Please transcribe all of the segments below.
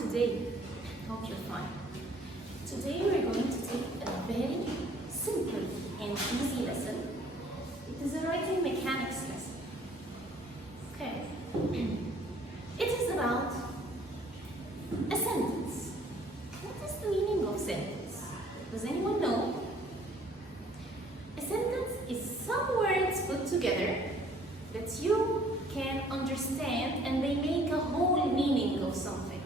today? Hope you're fine. Today we're going to take a very simple and easy lesson. It is a writing mechanics lesson. Okay. It is about a sentence. What is the meaning of sentence? Does anyone know? A sentence is some words put together that you can understand and they make a whole meaning of something.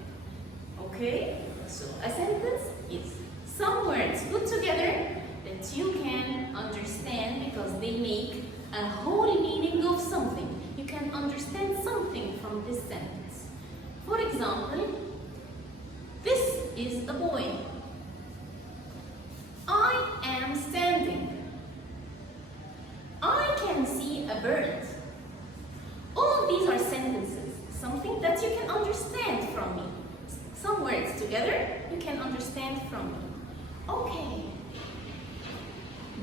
Okay? So a sentence is some words put together that you can understand because they make a whole meaning of something. You can understand something from this sentence. For example, this is a boy. I am standing. I can see a bird. All of these are sentences, something that you can understand from me. Some words together you can understand from me. Okay.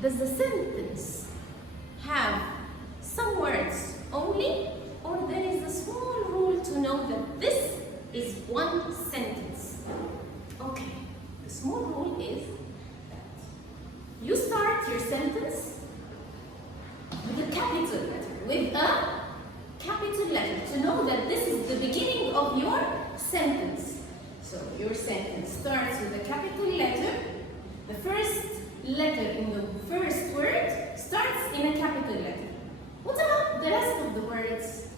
Does the sentence have some words only, or there is a small rule to know that this is one sentence? Okay. The small rule is that you start your sentence with a capital letter, with a capital letter, to know that this is the beginning of your sentence. So your sentence starts with a capital letter. The first letter in the first word starts in a capital letter. What about the rest of the words?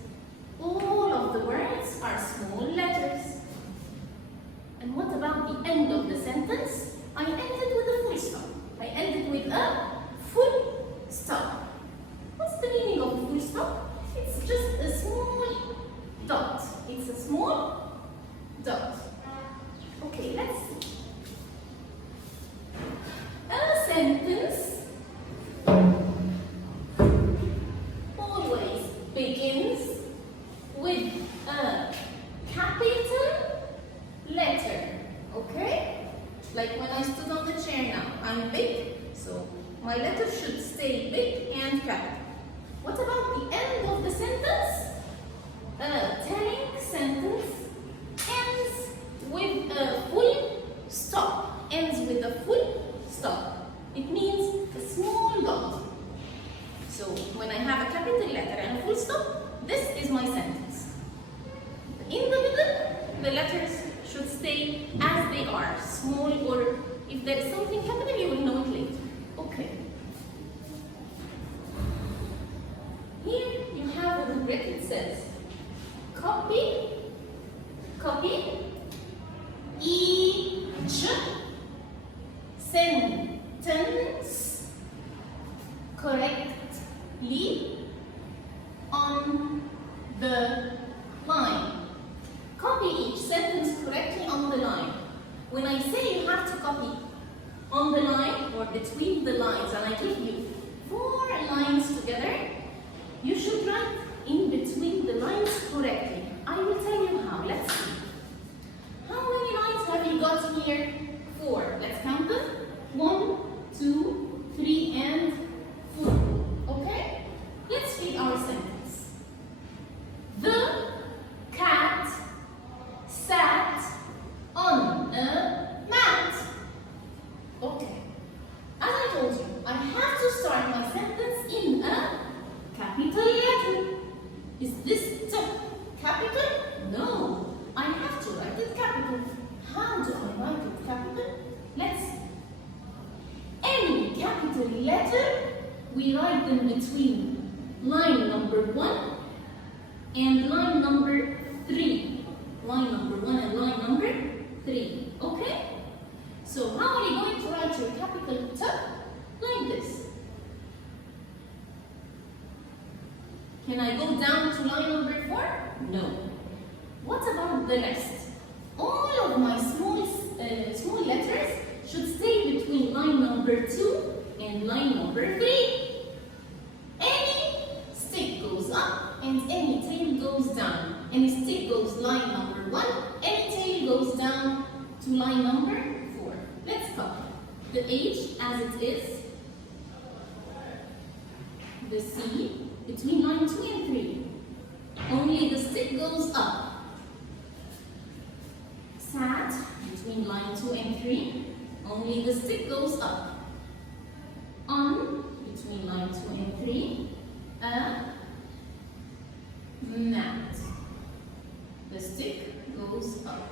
All of the words are small letters. And what about the end of the sentence? I ended with a full stop. I ended with a full stop. What's the meaning of a full stop? It's just a small dot. It's a small dot. Okay, let's see. A sentence always begins with a capital letter. Okay? Like when I stood on the chair now, I'm big, so my letter should stay big and capital. What about the end of the sentence? A telling sentence ends with a full stop. Ends with a full stop. It means a small dot. So when I have a capital letter and a full stop, this is my sentence. In the middle, the letters should stay as they are, small, or if there is something capital, you will know it later. Okay. Here you have a rubric. It says copy each sentence correctly on the line. Copy each sentence correctly on the line. When I say you have to copy on the line or between the lines, and I give you 4 lines together, you should write in between the lines correctly. I will tell you how. Let's see. How many lines have you got here? 4. Let's count them. 1, 2, 3, and 4. Okay? Let's read our sentence. The cat sat on a mat. Okay. As I told you, I have to start my sentence in a capital letter. Is this T capital? No. I have to write it capital. How do I write it capital? Let's see. Any capital letter, we write them between line number 1 and line number 3. Line number 1 and line number 3. Okay? So how are you going to write your capital T? Like this. Can I go down to line number 4? No. What about the rest? All of my small letters should stay between line number 2 and line number 3. Any stick goes up and any tail goes down. Any stick goes line number 1, any tail goes down to line number 4. Let's copy. The H as it is. The C between line 2 and 3. Only the stick goes up. Sat between line 2 and 3, only the stick goes up. On, between line 2 and 3, a mat. The stick goes up.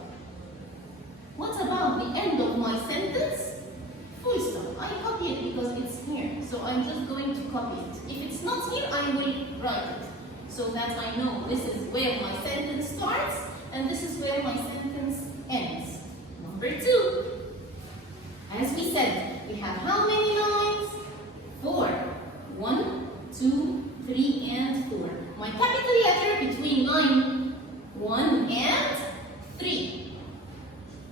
What about the end of my sentence? Full stop. I copy it because it's here, so I'm just going to copy it. If it's not here, I will write it so that I know this is where my sentence starts and this is where my sentence ends. Number 2. As we said, we have how many lines? 4. 1, 2, 3, and 4. My capital letter between line 1 and 3.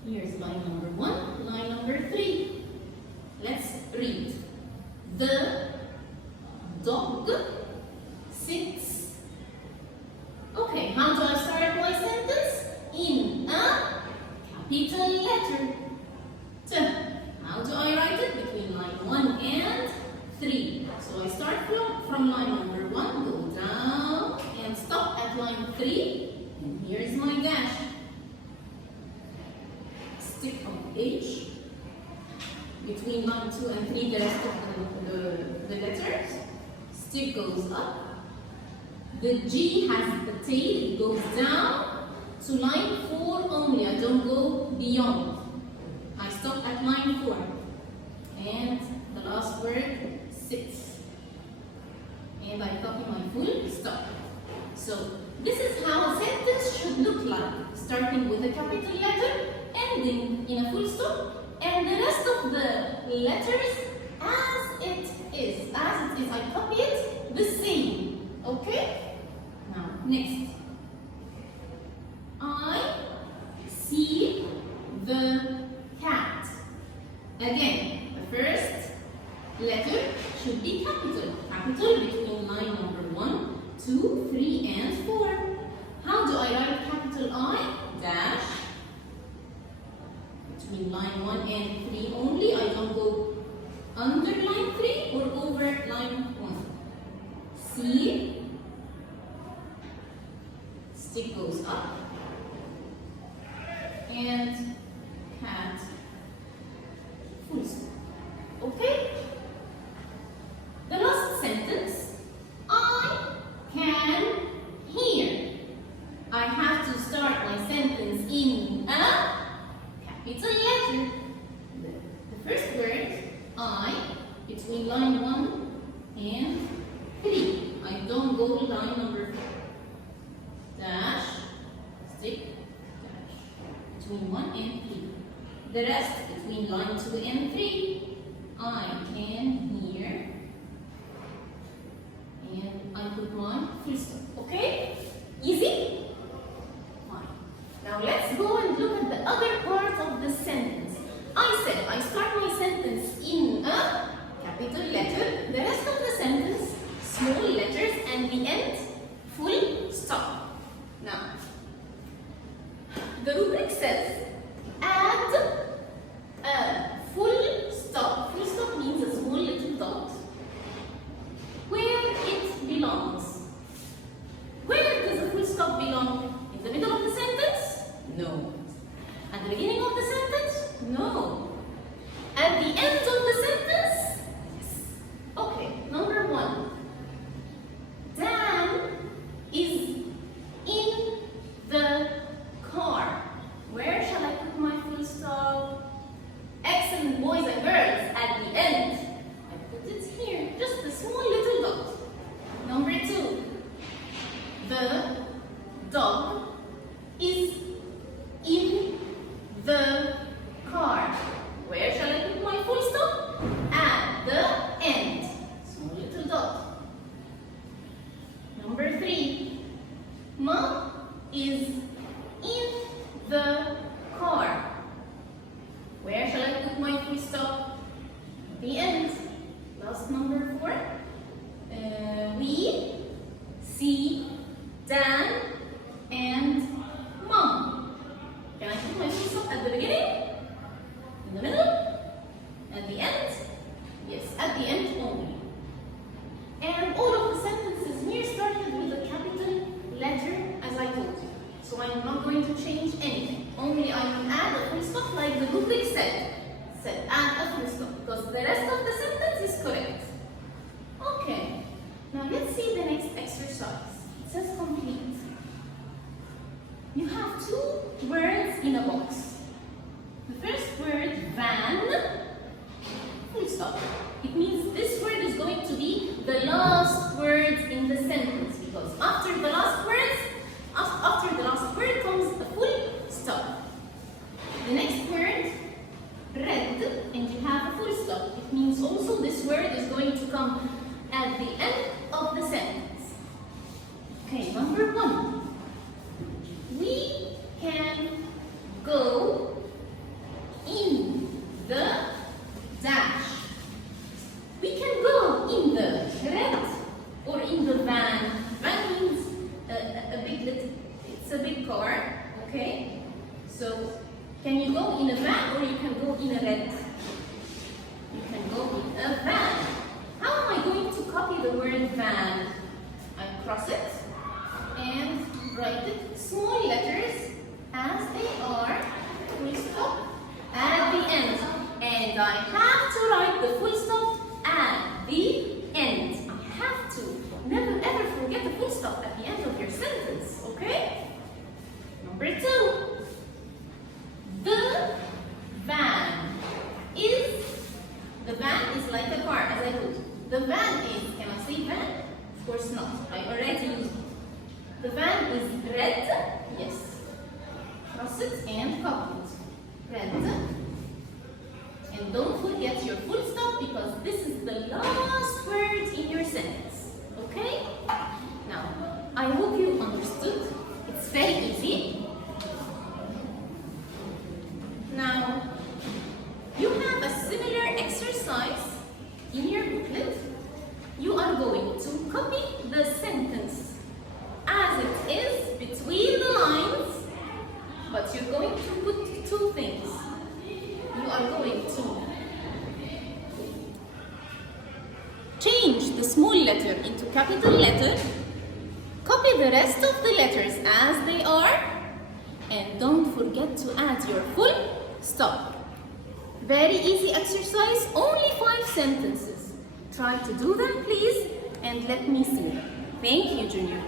Here's line number 1, line number 3. Let's read. The dog sits. Okay, how do I start my sentence? In a capital letter. T. How do I write it? Between line 1 and 3. So I start from line number 1, go down and stop at line 3. And here's my dash. Stick of H. Between line 2 and 3, the rest of the letters. Stick goes up. The G has the tail, it goes down to line 4 only. I don't go beyond. I stop at line 4. And the last word, sits. And I copy my full stop. So this is how a sentence should look like. Starting with a capital letter, ending in a full stop, and the rest of the letters as it is. As it is, I copy it the same. Okay? Now, next. I see the cat. Again, the first letter should be capital. Capital between line number 1, 2, 3, and 4. How do I write capital I? Dash. Between line 1 and 3 only. I don't go under line 3 or over line 1. C. Stick goes up. And cat. Full stop. Okay? The last sentence. I can hear. I have to start my sentence in a capital letter. The first word, I, between line 1 and 3. I don't go to line number 4. Dash, stick, dash. Between 1 and 3. The rest between line 2 and 3. I can hear. And I put my full stop. Okay? Easy? Fine. Now let's go and look at the other part of the sentence. I said I start my sentence in a capital letter. The rest of the sentence, small letters, and the end, full stop. Now, the rubric says add a full stop. Full stop means a small little dot where it belongs. Where does a full stop belong? In the middle of the sentence? No. At the beginning of the sentence? No. At the end of the sentence? Yes. Okay, number 1. Dan is in the car. Where shall I put my full stop? Excellent, boys and girls. At the end, I put it here. Just a small little dot. Number 2. The dog is in the car. Where shall I put my full stop? At the end. Small little dot. Number 3. Mom is in the car. Where shall I put my full stop? The end. Last number 4. We see Dan and So I'm not going to change anything. Only I will add a full stop like the rubric said. Add a full stop because the rest of the sentence is correct. Okay. Now let's see the next exercise. It says complete. You have two words in a box. The first word, van, full stop. It means this word is going to be the last word in the sentence because after the last word comes a full stop. The next word, red, and you have a full stop. It means also this word is going to come at the end of the sentence. Okay, number 1. We can go in the dash. We can go in the red or in the van. Van means it's a big car, okay? So, can you go in a van or you can go in a red? You can go in a van. How am I going to copy the word van? I cross it and write it small letters as they are, full stop at the end. And I have to write the full stop at the end. I have to. Never ever forget the full stop at the end of your sentence, okay? Number 2. The van is like a car, as I told you. The van is, can I say van? Of course not. I already used it. The van is red, yes. Cross it and copy it. Red. And don't forget your full stop because this is the last word in your sentence. Okay? Now, I hope you understood. It's very easy. Now, you have a similar exercise in your booklet. You are going to copy the sentence as it is between the lines, but you're going to put 2 things. You are going to change the small letter into capital letter, copy the rest of the letters as they are, and don't forget to add your full stop. Very easy exercise, only 5 sentences. Try to do them, please, and let me see. Thank you, Junior.